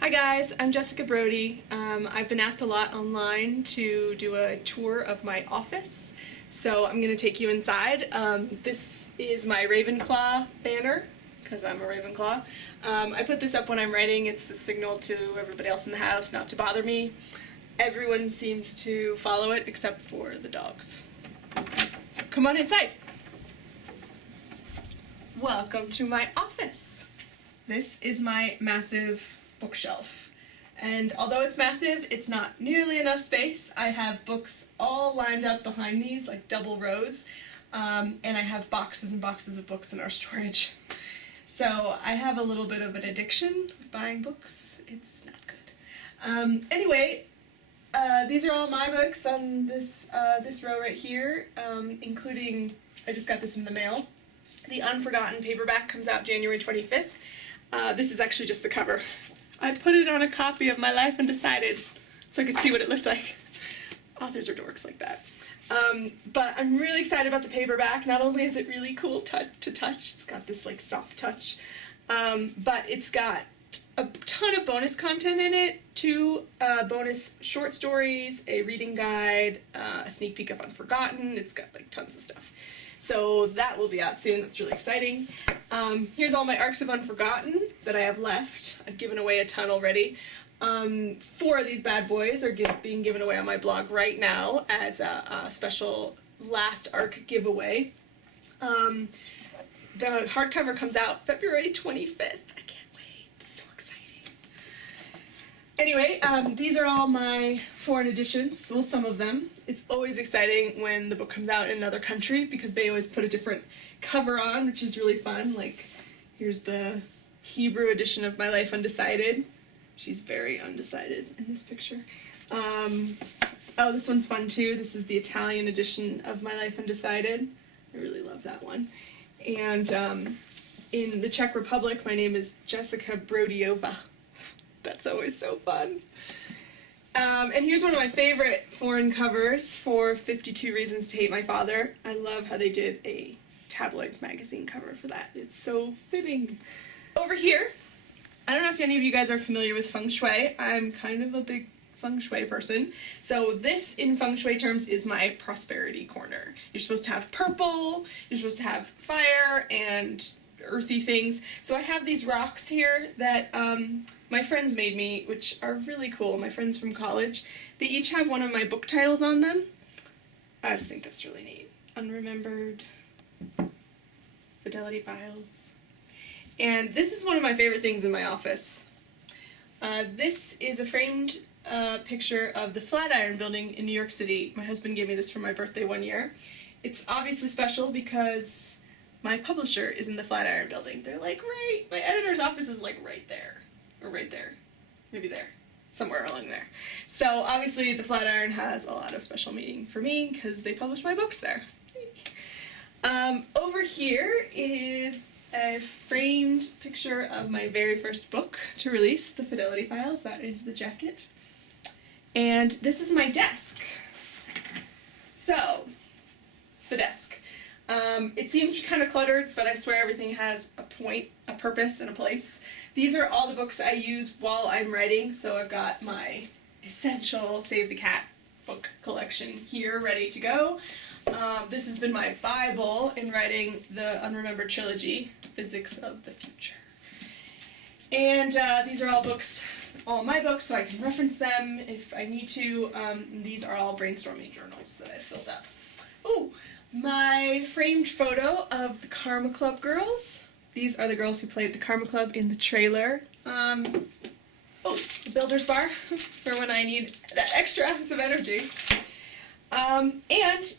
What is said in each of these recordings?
Hi guys, I'm Jessica Brody. I've been asked a lot online to do a tour of my office, so I'm going to take you inside. This is my Ravenclaw banner, because I'm a Ravenclaw. I put this up when I'm writing. It's the signal to everybody else in the house not to bother me. Everyone seems to follow it except for the dogs. So come on inside. Welcome to my office. This is my massive bookshelf, and although it's massive, it's not nearly enough space. I have books all lined up behind these like double rows, and I have boxes and boxes of books in our storage. So I have a little bit of an addiction with buying books. It's not good. Anyway, these are all my books on this row right here, including, I just got this in the mail. The Unforgotten paperback comes out January 25th. This is actually just the cover. I put it on a copy of My Life Undecided so I could see what it looked like. Authors are dorks like that. But I'm really excited about the paperback. Not only is it really cool to touch, it's got this like soft touch, but it's got a ton of bonus content in it, 2 bonus short stories, a reading guide, a sneak peek of Unforgotten. It's got like tons of stuff. So that will be out soon. That's really exciting. Here's all my arcs of Unforgotten that I have left. I've given away a ton already. 4 of these bad boys are being given away on my blog right now as a special last arc giveaway. The hardcover comes out February 25th. I can't wait. It's so exciting. Anyway, these are all my foreign editions. Well, some of them. It's always exciting when the book comes out in another country because they always put a different cover on, which is really fun. Like, here's the Hebrew edition of My Life Undecided. She's very undecided in this picture. Oh, this one's fun too. This is the Italian edition of My Life Undecided. I really love that one. And in the Czech Republic, my name is Jessica Brodyova. That's always so fun. And here's one of my favorite foreign covers for 52 Reasons to Hate My Father. I love how they did a tabloid magazine cover for that. It's so fitting. Over here, I don't know if any of you guys are familiar with Feng Shui. I'm kind of a big Feng Shui person. So this, in Feng Shui terms, is my prosperity corner. You're supposed to have purple, you're supposed to have fire and earthy things. So I have these rocks here that my friends made me, which are really cool. My friends from college. They each have one of my book titles on them. I just think that's really neat. Unremembered, Fidelity Files. And this is one of my favorite things in my office. This is a framed picture of the Flatiron Building in New York City. My husband gave me this for my birthday one year. It's obviously special because my publisher is in the Flatiron Building. They're like my editor's office is like right there. Or right there. Maybe there. Somewhere along there. So obviously the Flatiron has a lot of special meaning for me because they publish my books there. Over here is a framed picture of my very first book to release, The Fidelity Files. That is the jacket. And this is my desk. So, the desk. It seems kind of cluttered, but I swear everything has a point, a purpose, and a place. These are all the books I use while I'm writing, so I've got my essential Save the Cat book collection here ready to go. This has been my Bible in writing the Unremembered trilogy, Physics of the Future. And these are all books, all my books, so I can reference them if I need to. These are all brainstorming journals that I filled up. Ooh! My framed photo of the Karma Club girls. These are the girls who played the Karma Club in the trailer. The Builder's Bar, for when I need that extra ounce of energy. And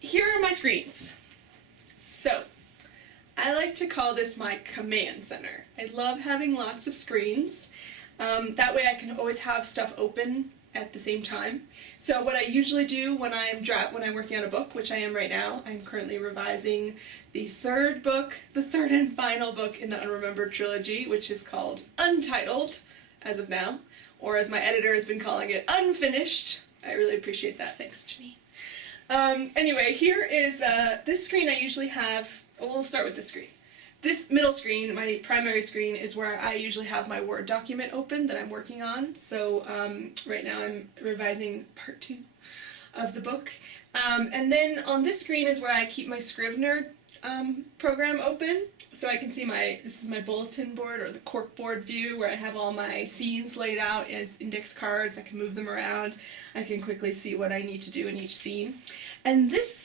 here are my screens. So, I like to call this my command center. I love having lots of screens. That way I can always have stuff open at the same time. So what I usually do when I'm working on a book, which I am right now, I'm currently revising the third and final book in the Unremembered trilogy, which is called Untitled, as of now, or as my editor has been calling it, Unfinished. I really appreciate that. Thanks, Janine. Anyway, here is this screen I usually have. We'll start with this screen. This middle screen, my primary screen, is where I usually have my Word document open that I'm working on. So right now I'm revising part 2 of the book. And then on this screen is where I keep my Scrivener program open. So I can see this is my bulletin board, or the cork board view, where I have all my scenes laid out as index cards. I can move them around. I can quickly see what I need to do in each scene. And this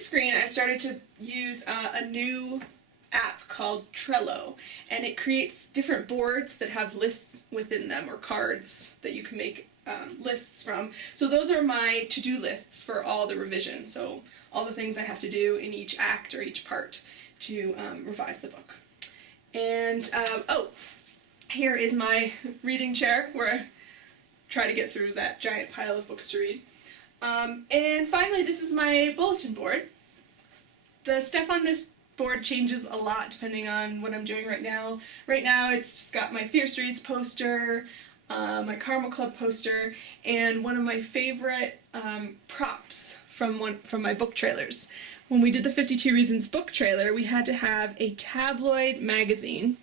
screen, I started to use a new app called Trello, and it creates different boards that have lists within them, or cards that you can make lists from. So those are my to-do lists for all the revision, so all the things I have to do in each act or each part to revise the book. And here is my reading chair, where I try to get through that giant pile of books to read. And finally, this is my bulletin board. The stuff on this board changes a lot depending on what I'm doing right now. Right now it's just got my Fierce Reads poster, my Caramel Club poster, and one of my favorite props from my book trailers. When we did the 52 Reasons book trailer, we had to have a tabloid magazine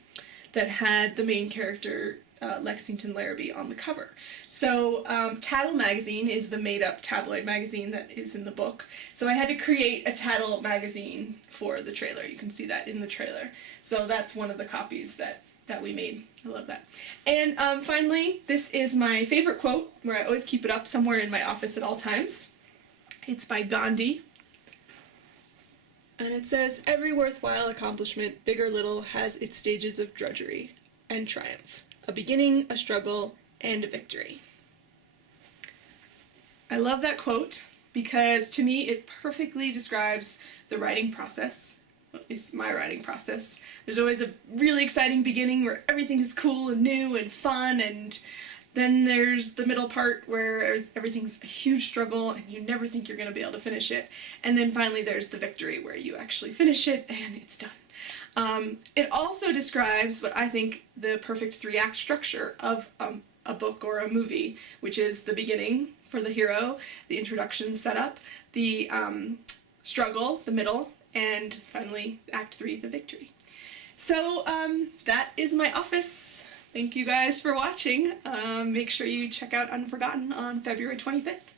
that had the main character Lexington Larrabee on the cover. So Tattle magazine is the made-up tabloid magazine that is in the book. So I had to create a Tattle magazine for the trailer. You can see that in the trailer. So that's one of the copies that we made. I love that. And finally, this is my favorite quote, where I always keep it up somewhere in my office at all times. It's by Gandhi. And it says, "Every worthwhile accomplishment, big or little, has its stages of drudgery and triumph. A beginning, a struggle, and a victory." I love that quote because to me it perfectly describes the writing process, at least my writing process. There's always a really exciting beginning where everything is cool and new and fun, and then there's the middle part where everything's a huge struggle and you never think you're going to be able to finish it. And then finally there's the victory where you actually finish it and it's done. It also describes what I think the perfect 3-act structure of a book or a movie, which is the beginning for the hero, the introduction setup, the struggle, the middle, and finally Act 3, the victory. So that is my office. Thank you guys for watching. Make sure you check out Unforgotten on February 25th.